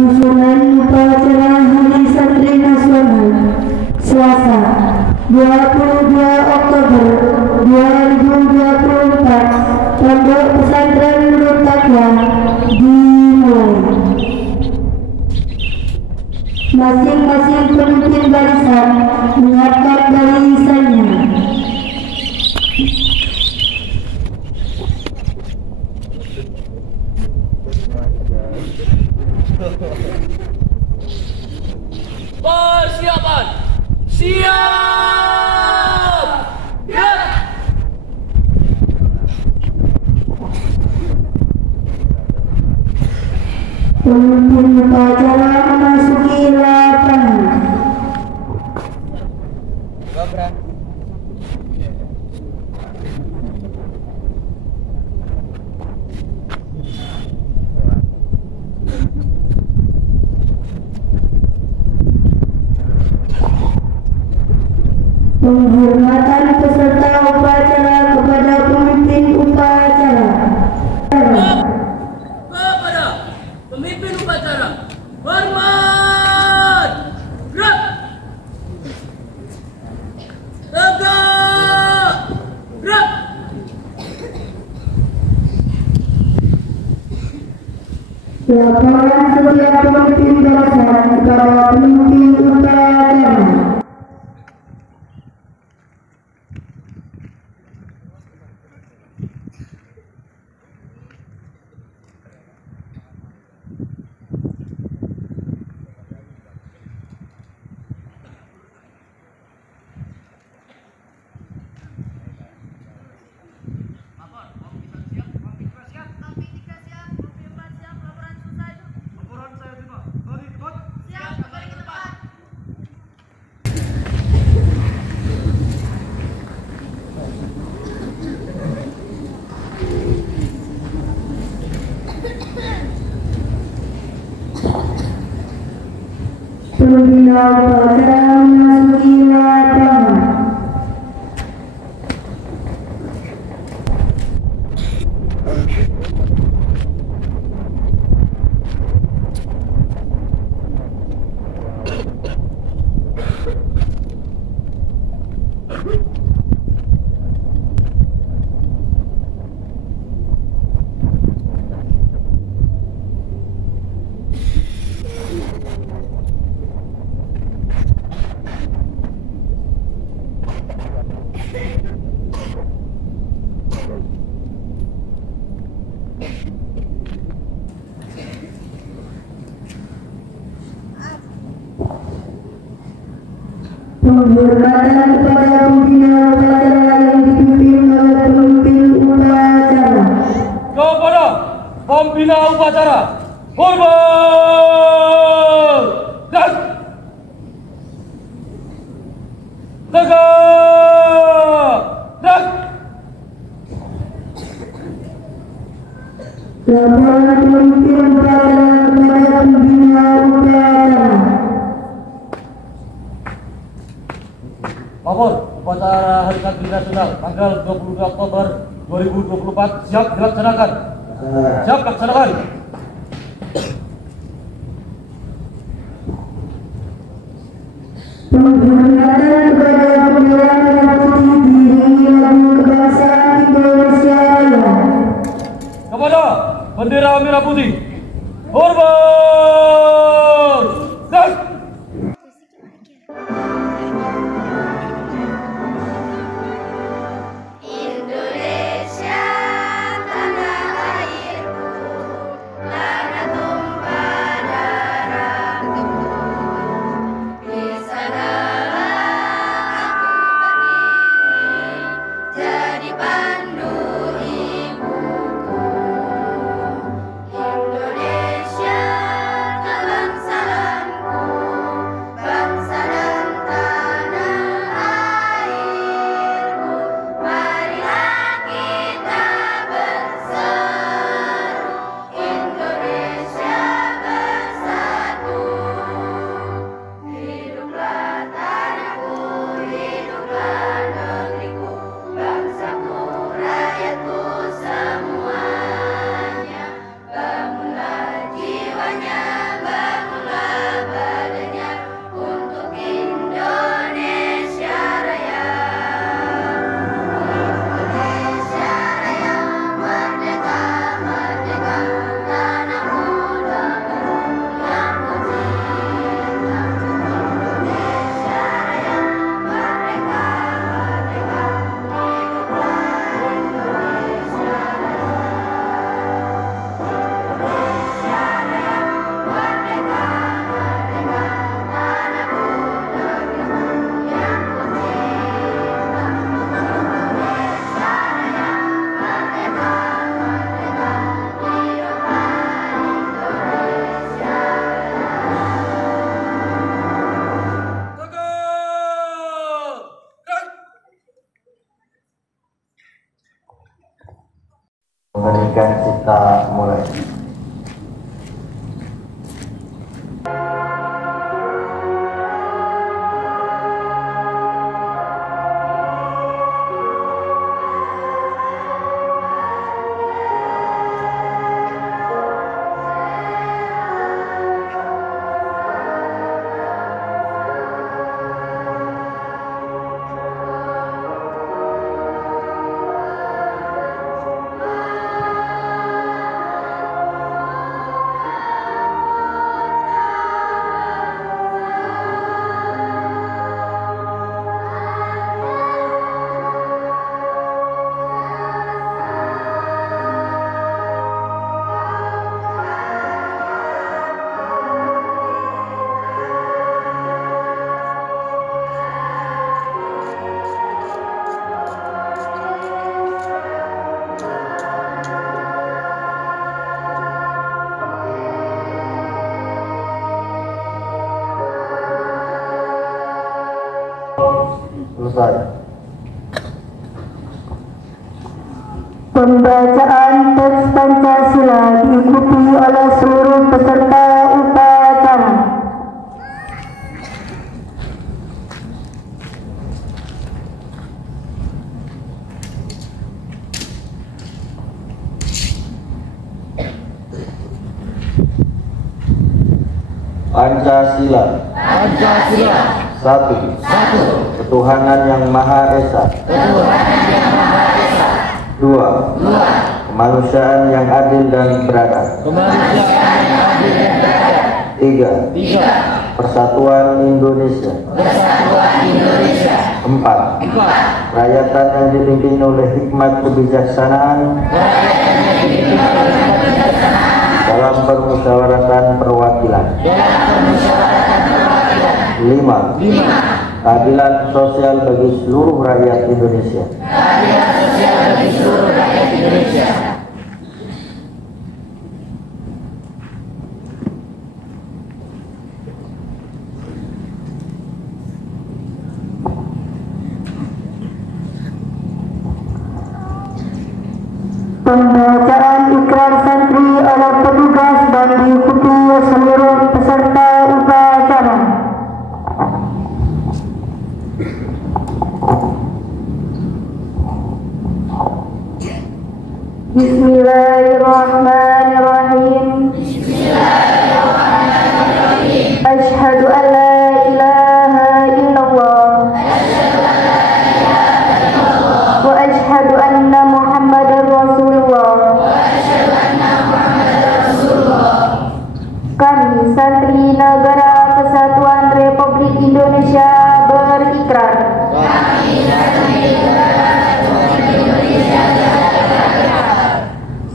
Susunan upacara Hari Santri Nasional Selasa 22 Oktober 2024 Pondok Pesantren Nurul Taqwa dimulai. Masing-masing pemimpin barisan menyiapkan barisannya. Persiapan, siap, ya. Pemimpin upacara memasuki lapangan. Penghormatan peserta upacara kepada pemimpin upacara. Kepada pemimpin upacara, hormat, gerak, tegak, gerak. Laporan setiap pemimpin barisan kepada pemimpin upacara. Pembina upacara memasuki lapangan. Penghormatan kepada pembina upacara yang dipimpin oleh pemimpin upacara. Kepada pembina upacara, hormat, dan tegak, dan Laporan pemimpin upacara kepada pembina upacara. lapor upacara Hari Santri Nasional tanggal 22 Oktober 2024 siap dilaksanakan. Siap dilaksanakan. Penghormatan kepada bendera merah putih diiringi lagu kebangsaan Indonesia Raya. Kepada bendera merah putih, hormat, dan Indonesia tanah airku, tanah tumpah darahku. Di sanalah aku berdiri, jadi pandu ibuku. Indonesia Mengheningkan cipta mulai. Selesai. Pembacaan teks Pancasila diikuti oleh seluruh peserta upacara. Pancasila. Pancasila. 1. Ketuhanan yang Maha Esa. 2. Kemanusiaan yang adil dan beradab. 3. Persatuan Indonesia. 4. Rakyatan yang dipimpin oleh hikmat kebijaksanaan dalam permusyawaratan perwakilan. 5. Keadilan sosial bagi seluruh rakyat Indonesia. Pembacaan ikrar santri oleh petugas dan diikuti seluruh peserta upacara. Bismillahirrahmanirrahim. Asyhadu an la ilaha illallah wa asyhadu anna Muhammadar Rasulullah. Kami santri Negara Kesatuan Republik Indonesia berikrar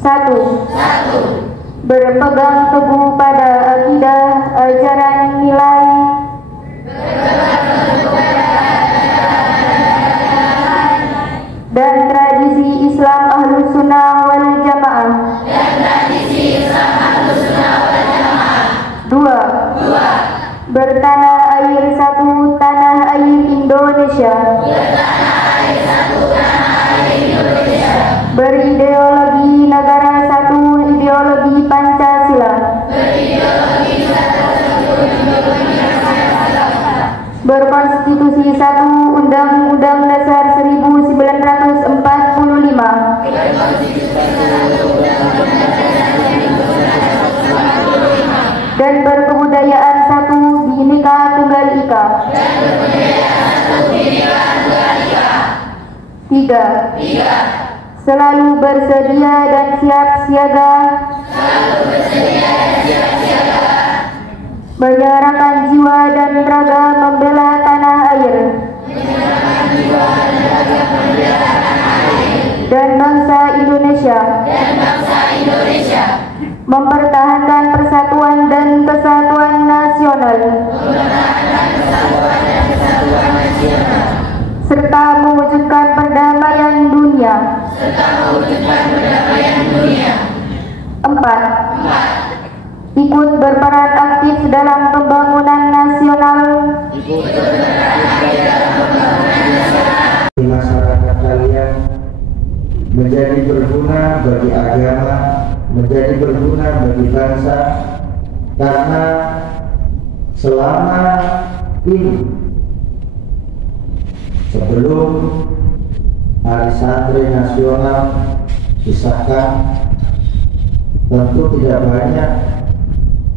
Satu, berpegang teguh pada akidah, ajaran, nilai dan tradisi Islam Ahlus Sunnah wal Jamaah. 2. Bertanah air satu tanah air Indonesia. Berideologi negara satu, ideologi Pancasila. Berkonstitusi satu, Undang-Undang Dasar 1945. Dan berkebudayaan satu, Bhinneka Tunggal Ika. 3. Selalu bersedia dan siap siaga menyerahkan jiwa dan raga membela tanah air dan bangsa Indonesia, mempertahankan persatuan dan kesatuan nasional, serta mewujudkan perdamaian dunia. 4. Ikut berperan aktif dalam pembangunan nasional masyarakat kalian menjadi berguna bagi agama, menjadi berguna bagi bangsa, karena selama ini sebelum Hari Santri Nasional disahkan, tentu tidak banyak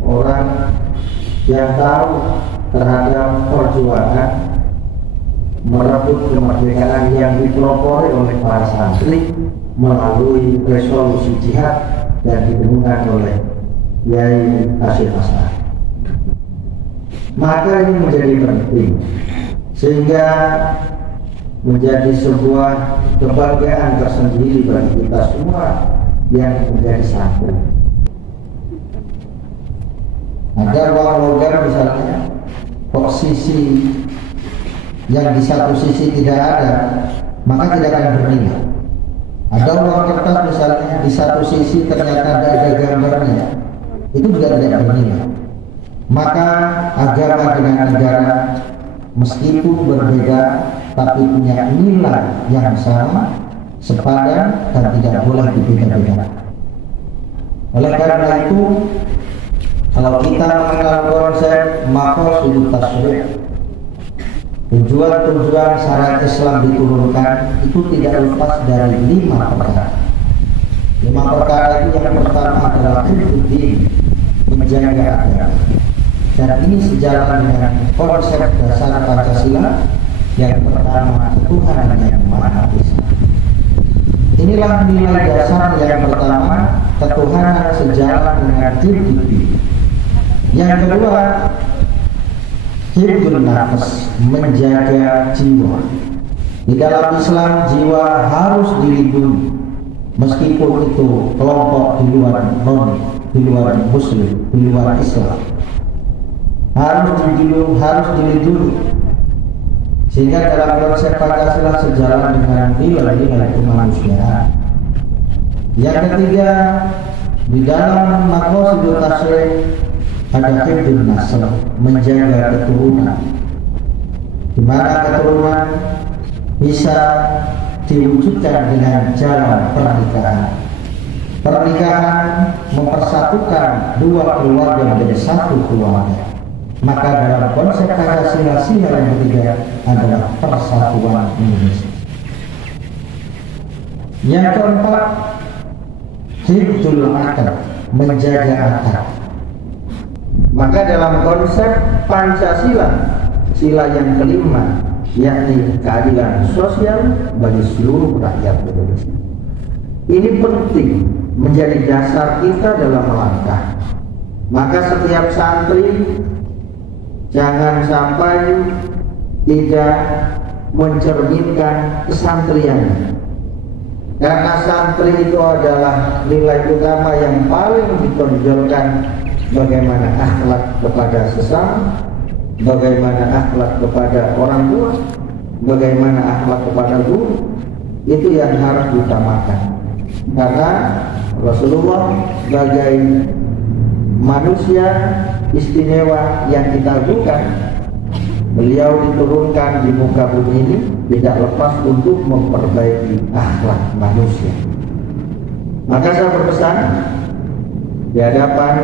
orang yang tahu terhadap perjuangan merebut kemerdekaan yang dipelopori oleh para santri melalui resolusi jihad yang didengungkan oleh Kiai Hasyim Asy'ari. Maka ini menjadi penting, sehingga menjadi sebuah kebahagiaan tersendiri bagi kita semua yang menjadi santri. Ada uang logam misalnya, posisi yang di satu sisi tidak ada, maka tidak akan bernilai. Ada uang kertas misalnya, di satu sisi ternyata ada gambarnya, itu juga tidak bernilai. Maka agama dengan negara meskipun berbeda, tapi punya nilai yang sama, sepadan, dan tidak boleh dibeda-bedakan. Oleh karena itu, kalau kita mengenal konsep maqasidut tasyri', tujuan-tujuan syariat Islam diturunkan, itu tidak lepas dari 5 perkara. 5 perkara itu yang pertama adalah hifdzuddin, menjaga agama. Dan ini sejalan dengan konsep dasar Pancasila yang pertama, ketuhanan yang Maha Esa. Inilah nilai dasar yang pertama, ketuhanan sejalan dengan hifdzuddin. Yang kedua, hifdzun nafs, menjaga jiwa. Di dalam Islam jiwa harus dilindungi, meskipun itu kelompok di luar Muslim, di luar Islam, harus dilindungi. Sehingga dalam konsep Pancasila sejalan dengan nilai-nilai kemanusiaan. Yang ketiga, di dalam maqasidut tasyri' ada hifdzun nasl, menjaga keturunan, di mana keturunan bisa diwujudkan dengan jalan pernikahan. Pernikahan mempersatukan dua keluarga menjadi satu keluarga. Maka dalam konsep Pancasila sila yang ketiga adalah persatuan Indonesia. Yang keempat, hifdzul akal, menjaga akal. Maka dalam konsep Pancasila, sila yang kelima, yakni keadilan sosial bagi seluruh rakyat Indonesia. Ini penting menjadi dasar kita dalam melangkah. Maka setiap santri jangan sampai tidak mencerminkan kesantriannya. Karena santri itu adalah nilai utama yang paling ditonjolkan. Bagaimana akhlak kepada sesama, bagaimana akhlak kepada orang tua, bagaimana akhlak kepada guru, itu yang harus diutamakan. Karena Rasulullah sebagai manusia istimewa yang kita bukan, beliau diturunkan di muka bumi ini tidak lepas untuk memperbaiki akhlak manusia. Maka saya berpesan di hadapan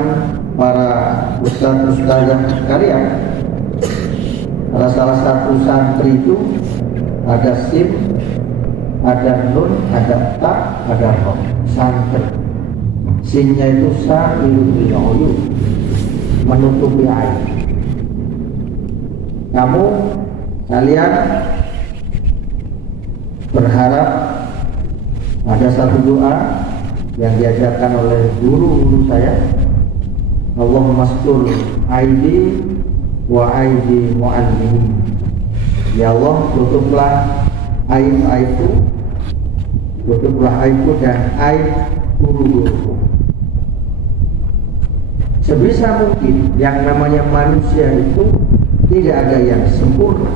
para ustaz-ustazah sekalian, salah satu santri itu ada sim, ada nun, ada ta, ada ro, santri. Sinnya itu sa'ilul uyun, menutupi air. Kalian berharap ada satu doa yang diajarkan oleh guru-guru saya, Allahumma astur aidi wa aidi mu'allimin. Ya Allah, tutuplah aib-aibku, tutuplah aibku dan aib guru-guruku. Sebisa mungkin yang namanya manusia itu tidak ada yang sempurna.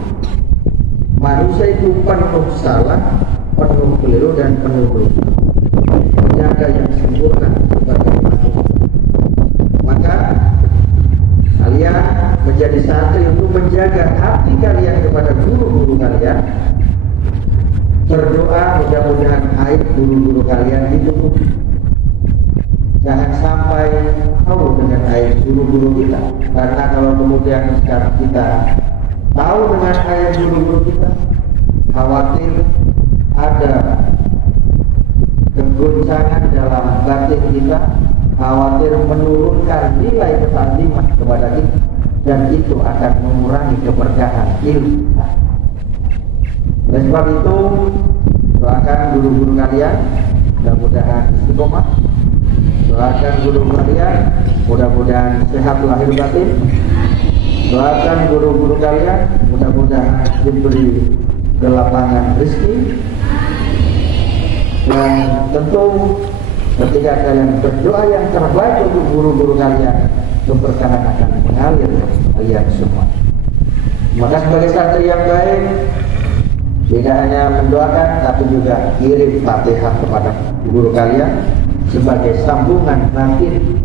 Manusia itu penuh salah, penuh keliru dan penuh dosa. Tidak ada yang sempurna sebagai manusia. Maka kalian menjadi santri untuk menjaga hati kalian kepada guru-guru kalian. Berdoa mudah-mudahan aib guru-guru kalian ditutup Jangan sampai tahu dengan ayat guru-guru kita, karena kalau kemudian sekarang kita tahu dengan ayat guru-guru kita, khawatir ada kegoncangan dalam batin kita, khawatir menurunkan nilai ketakliman kepada kita, dan itu akan mengurangi keberkahan ilmu. Oleh sebab itu, doakan guru-guru kalian mudah-mudahan istiqomah. Doakan guru kalian mudah-mudahan sehat lahir batin. Doakan guru-guru kalian mudah-mudahan diberi kelapangan rezeki. Dan tentu ketika kalian berdoa yang terbaik untuk guru-guru kalian, keberkahan akan mengalir kalian semua. Maka sebagai santri yang baik, tidak hanya mendoakan tapi juga kirim Fatihah kepada guru kalian sebagai sambungan batin,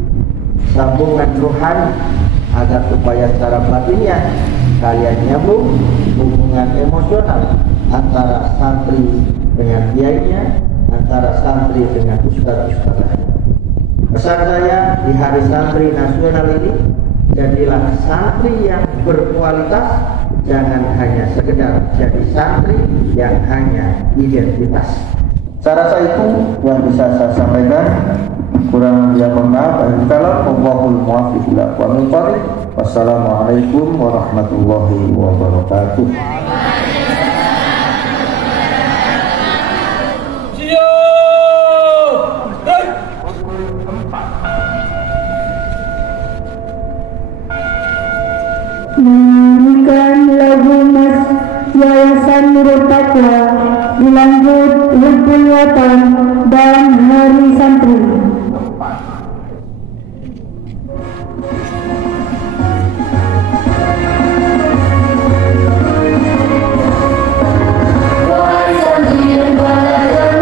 sambungan rohani, agar supaya secara batinnya kalian nyambung hubungan emosional antara santri dengan kiainya, antara santri dengan ustaz-ustaznya. Pesan saya di Hari Santri Nasional ini, jadilah santri yang berkualitas, jangan hanya sekedar jadi santri yang hanya identitas. Saya rasa itu yang bisa saya sampaikan. Kurang lebih mohon maaf. Wallahul muwaffiq ila aqwamit thoriq. Wassalamualaikum warahmatullahi wabarakatuh. Menyanyikan lagu Mas Yayasan Nurul Taqwa dilanjut Hubul Watan dan Hari Santri. Wahai santri yang berjalan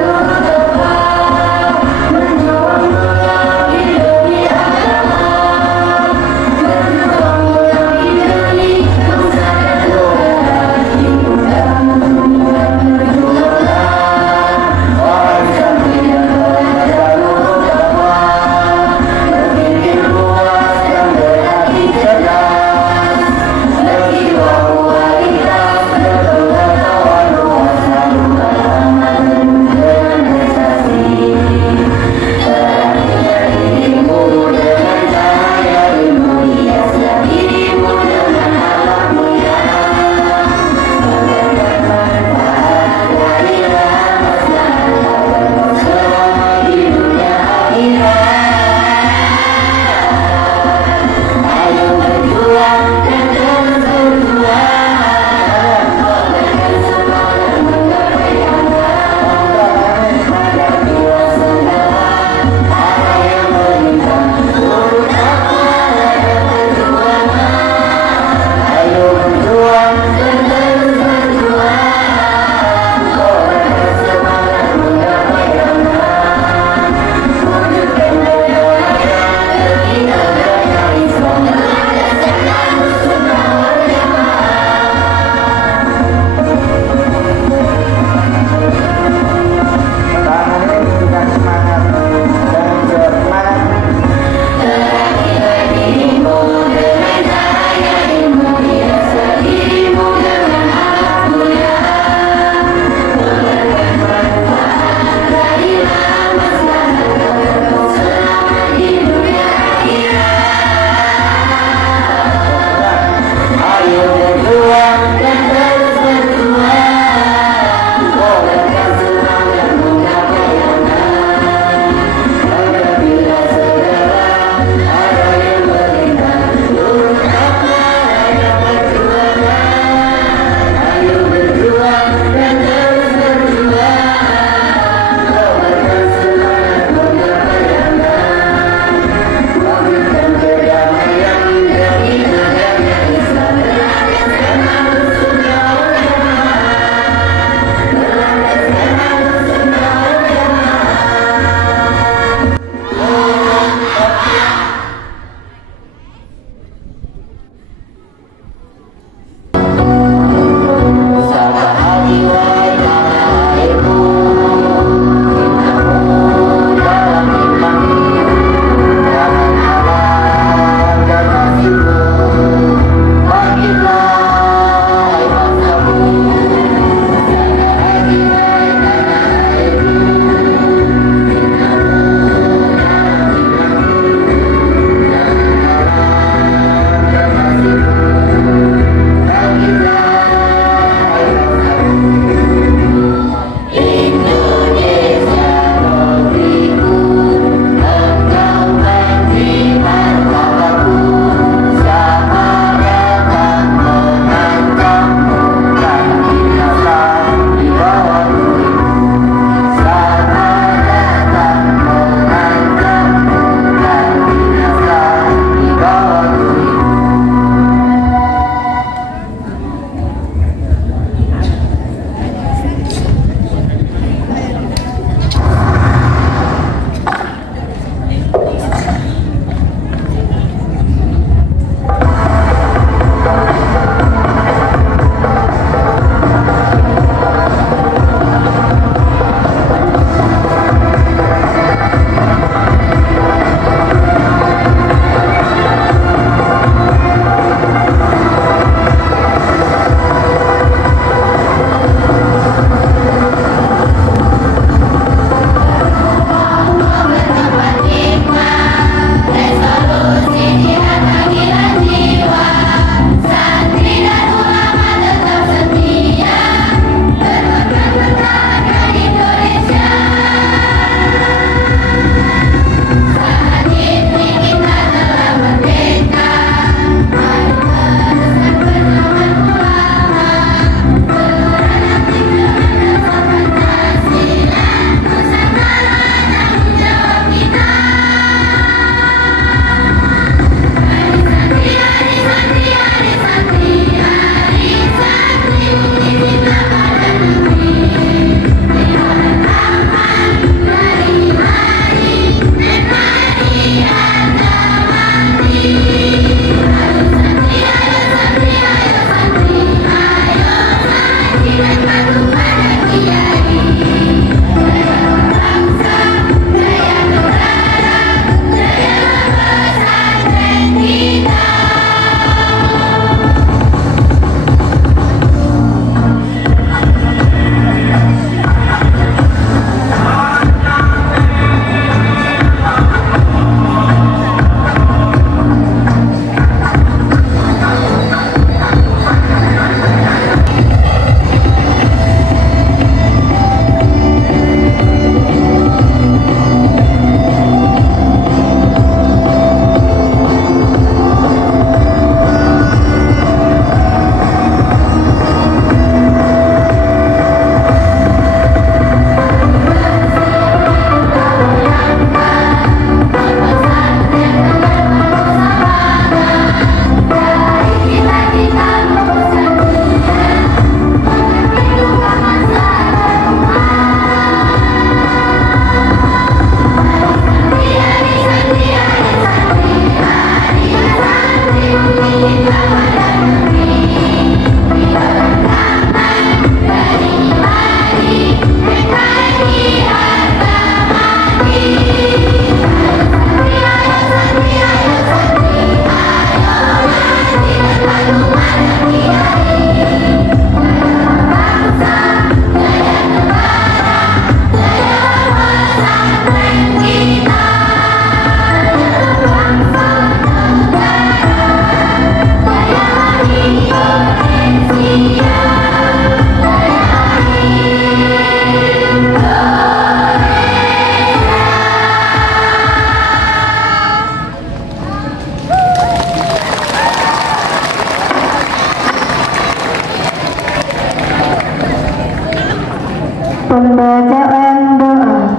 pembacaan doa.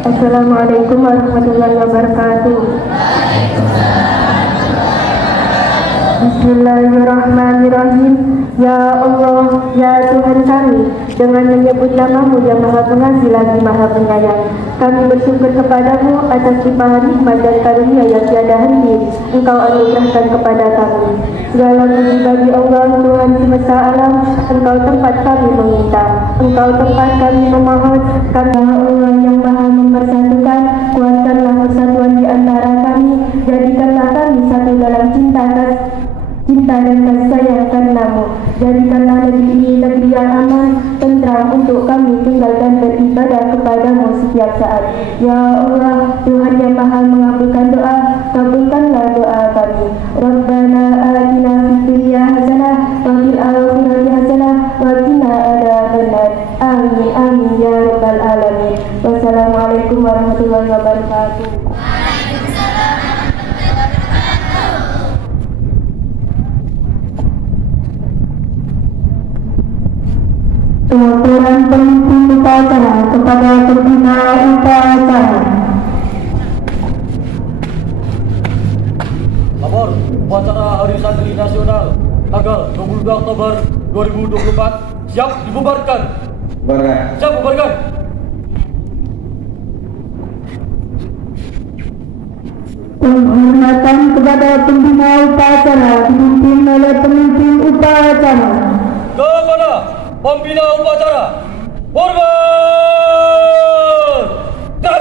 Assalamualaikum warahmatullahi wabarakatuh. Bismillahirrahmanirrahim. Ya Allah, ya Tuhan kami, dengan menyebut namamu yang maha pengasih lagi maha penyayang, kami bersyukur kepadamu atas limpahan nikmat dan karunia yang tiada henti Engkau anugerahkan kepada kami. Segala puji bagi Allah Tuhan semesta alam. Engkau tempat kami meminta, Engkau tempat kami memohon. Karena Allah yang maha mempersatukan, kuatkanlah persatuan di antara kami. Jadikanlah kami satu dalam cinta dan kasih sayang karenamu. Jadikanlah negeri ini negeri yang aman, tentram untuk kami tinggal dan beribadah kepadamu setiap saat. Ya Allah, Tuhan yang maha mengabulkan doa, kabulkanlah doa kami. Rabbana atina fid dunya hasanah wa fil akhirati hasanah wa qina adzabannar. Amin amin ya rabbal alamin. Wassalamualaikum warahmatullahi wabarakatuh. Pelaporan pemimpin upacara kepada pembina upacara. Lapor upacara Hari Santri Nasional tanggal 22 Oktober 2024 siap dibubarkan. Siap bubarkan. Penghormatan kepada pembina upacara dipimpin oleh pemimpin upacara. Kepada pembina upacara, hormat! Dan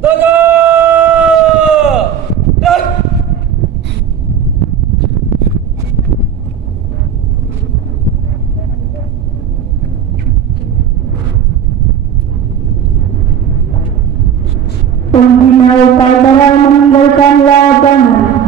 tegak! Dan pembina upacara meninggalkan lapangan.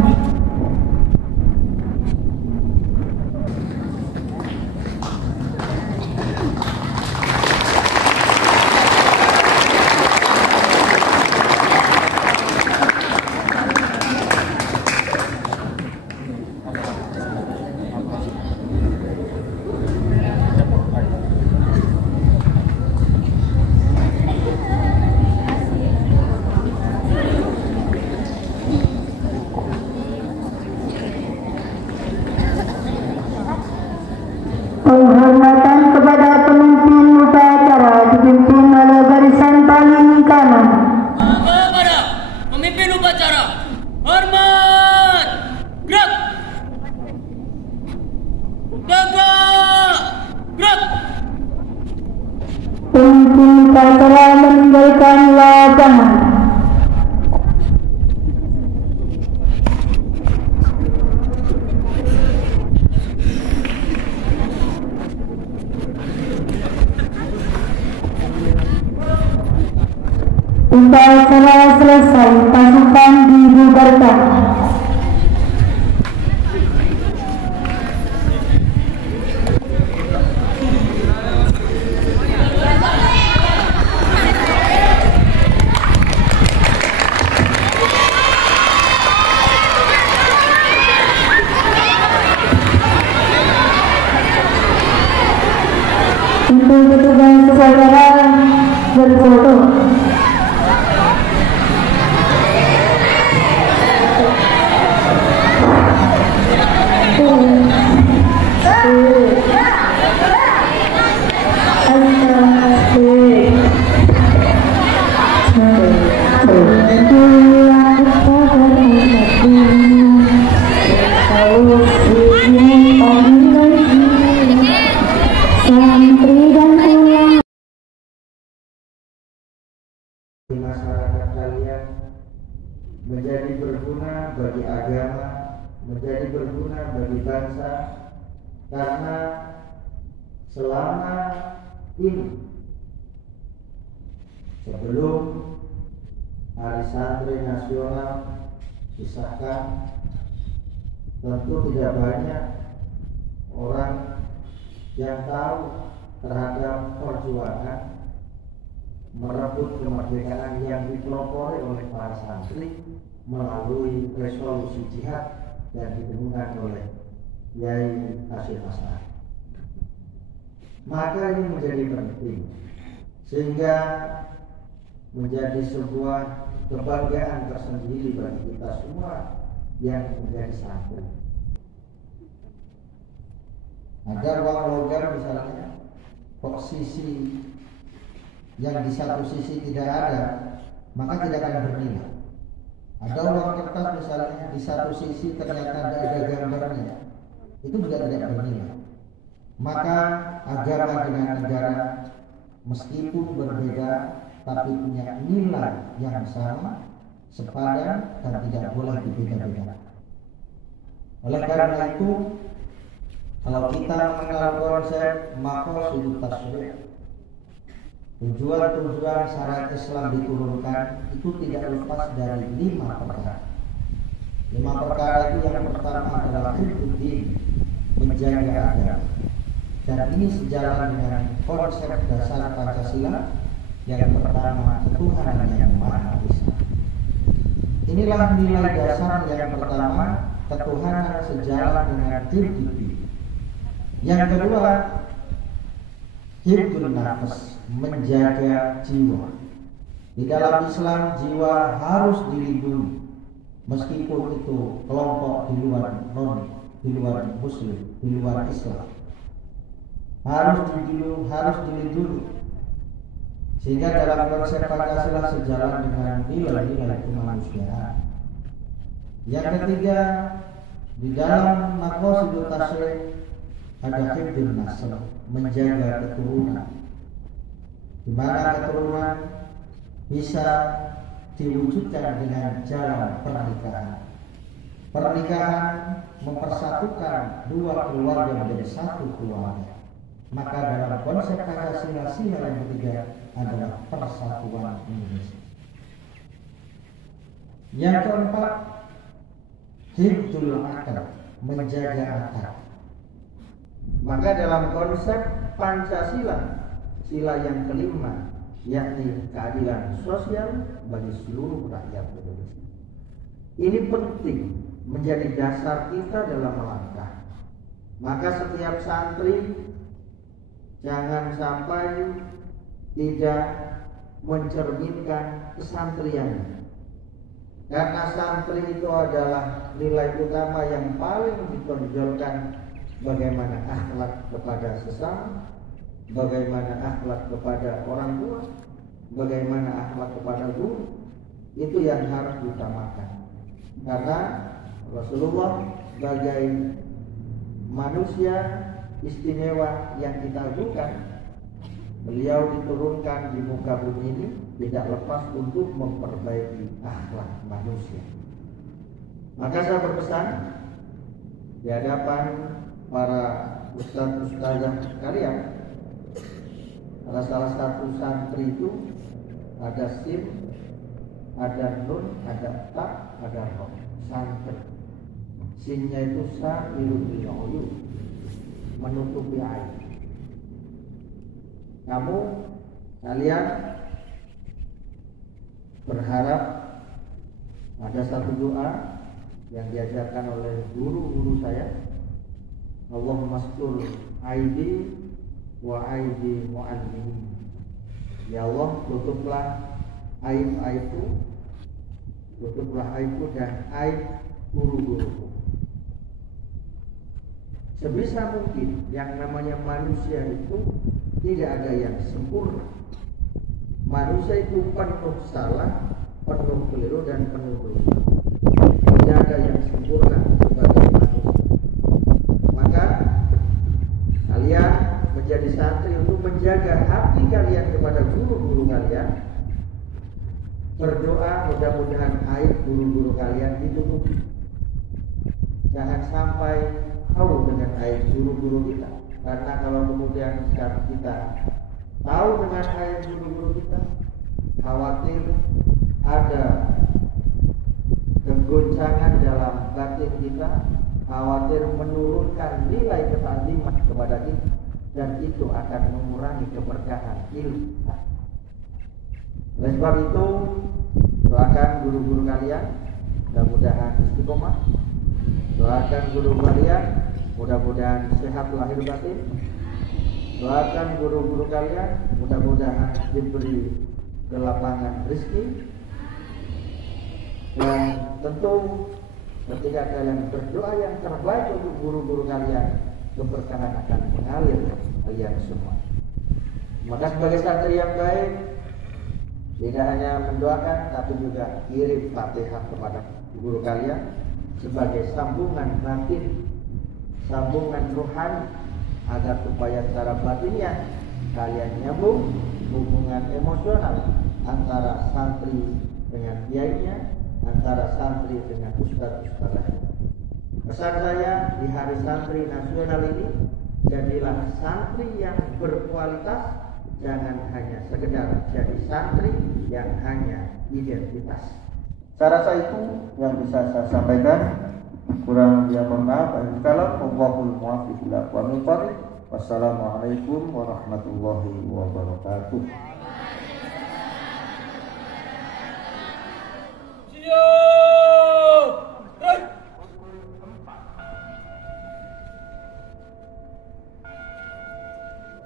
Penghormatan kepada pemimpin upacara dipimpin oleh barisan paling kanan. Kepada pemimpin upacara, hormat! Gerak! Tegak! Gerak! Pemimpin upacara meninggalkan lapangan. Upacara selesai, pasukan dibubarkan. Untuk petugas saudara berfoto. Masyarakat kalian menjadi berguna bagi agama, menjadi berguna bagi bangsa, karena selama ini sebelum Hari Santri Nasional disahkan, tentu tidak banyak orang yang tahu terhadap perjuangan merebut kemerdekaan yang dipelopori oleh para santri melalui resolusi jihad yang didengungkan oleh Yai Hashim As'ad. Maka ini menjadi penting sehingga menjadi sebuah kebanggaan tersendiri bagi kita semua yang menjadi santri. Agar uang logam misalnya posisi yang di satu sisi tidak ada, maka tidak akan bernilai. Ada uang kertas misalnya di satu sisi ternyata ada gambarnya, itu juga tidak bernilai. Maka agama dengan negara meskipun berbeda tapi punya nilai yang sama, sepadan dan tidak boleh dibeda-bedakan. Oleh karena itu, kalau kita mengenal konsep maqasidut tasyri', tujuan-tujuan syariat Islam diturunkan itu tidak lepas dari 5 perkara. 5 perkara itu yang pertama adalah hifdzuddin, menjaga agama. Dan ini sejalan dengan konsep dasar Pancasila yang pertama, ketuhanan yang Maha Esa. Inilah nilai dasar yang pertama, ketuhanan sejalan dengan hifdzuddin. Yang kedua, hifdzun nafs, menjaga jiwa. Di dalam Islam jiwa harus dilindungi, meskipun itu kelompok di luar Muslim, di luar Islam, harus dilindungi. Sehingga dalam konsep Pancasila sejalan dengan nilai-nilai kemanusiaan. Yang ketiga, di dalam maqasidut tasyri' ada hifdzun nasl, menjaga keturunan, di mana keturunan bisa diwujudkan dengan jalan pernikahan. Pernikahan mempersatukan 2 keluarga menjadi 1 keluarga. Maka dalam konsep Pancasila sila yang ketiga adalah persatuan Indonesia. Yang keempat, hifdzul akal, menjaga akal. Maka dalam konsep Pancasila, sila yang kelima, yakni keadilan sosial bagi seluruh rakyat Indonesia. Ini penting menjadi dasar kita dalam melangkah. Maka setiap santri jangan sampai tidak mencerminkan kesantrian. Karena santri itu adalah nilai utama yang paling ditonjolkan. Bagaimana akhlak kepada sesama, bagaimana akhlak kepada orang tua, bagaimana akhlak kepada guru, itu yang harus diutamakan. Karena Rasulullah sebagai manusia istimewa yang kita ajukan, beliau diturunkan di muka bumi ini tidak lepas untuk memperbaiki akhlak manusia. Maka saya berpesan di hadapan para ustaz-ustazah sekalian, salah satu santri itu ada sim, ada nun, ada ta, ada ro. Santri, sinnya itu sa'ilul uyun, menutupi air. Kalian berharap ada satu doa yang diajarkan oleh guru-guru saya, Allahumma astur aidi wa aidi mu'allimin. Ya Allah, tutuplah aib-aibku, tutuplah aibku dan aib guru-guruku. Sebisa mungkin yang namanya manusia itu tidak ada yang sempurna. Manusia itu penuh salah, penuh keliru dan penuh dosa. Tidak ada yang sempurna sebagai manusia. Maka kalian menjadi santri untuk menjaga hati kalian kepada guru-guru kalian. Berdoa mudah-mudahan aib guru-guru kalian ditutupi. Jangan sampai tahu dengan aib guru-guru kita. Karena kalau kemudian kita tahu dengan aib guru-guru kita, khawatir ada kegoncangan dalam batin kita, khawatir menurunkan nilai ketakziman kepada kita, dan itu akan mengurangi keberkahan ilmu. Oleh sebab itu, doakan guru-guru kalian mudah-mudahan istiqomah. Doakan guru kalian mudah-mudahan sehat lahir batin. Doakan guru-guru kalian, mudah-mudahan diberi kelapangan rezeki. Dan tentu ketika kalian berdoa yang terbaik untuk guru-guru kalian, keberkahan akan mengalir ke kalian semua. Maka sebagai santri yang baik, tidak hanya mendoakan tapi juga kirim Fatihah kepada guru kalian sebagai sambungan batin, sambungan rohani, agar supaya secara batinnya kalian nyambung hubungan emosional antara santri dengan kiainya, antara santri dengan ustadz-ustadznya. Pesan saya di Hari Santri Nasional ini, jadilah santri yang berkualitas, jangan hanya sekedar jadi santri yang hanya identitas. Saya rasa itu yang bisa saya sampaikan. Kurang lebih mohon maaf. Wallahul muwaffiq ila aqwamit thoriq. Wassalamualaikum warahmatullahi wabarakatuh.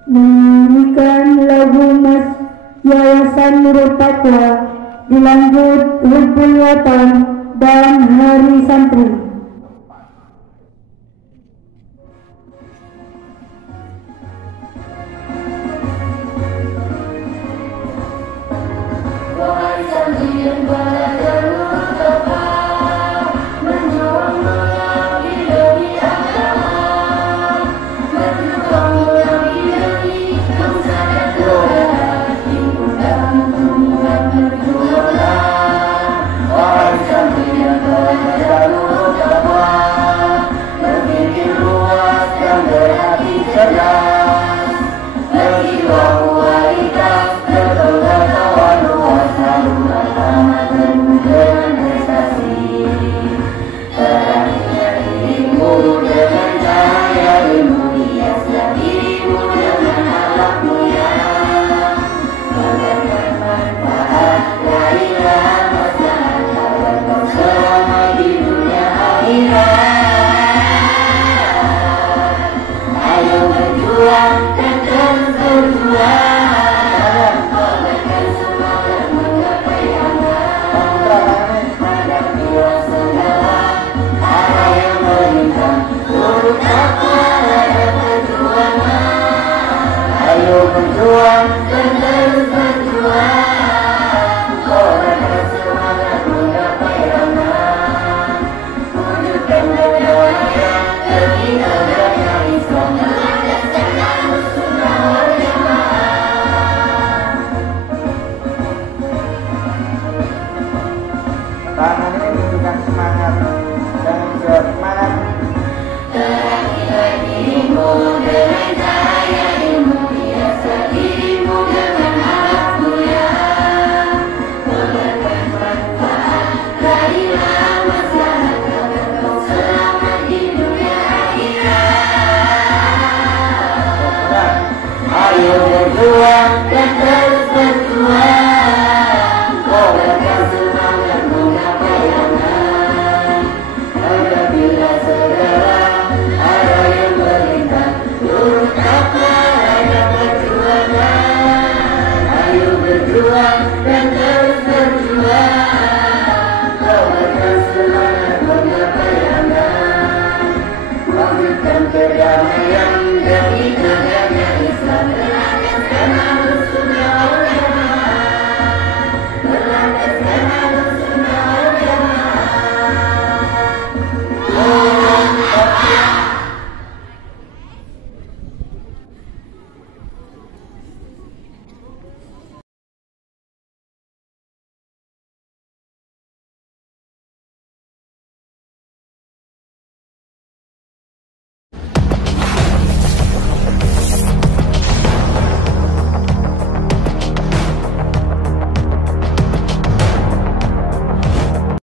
Menyanyikan lagu Mas Yayasan Nurul Taqwa dilanjut Hubbul Watan dan Hari Santri.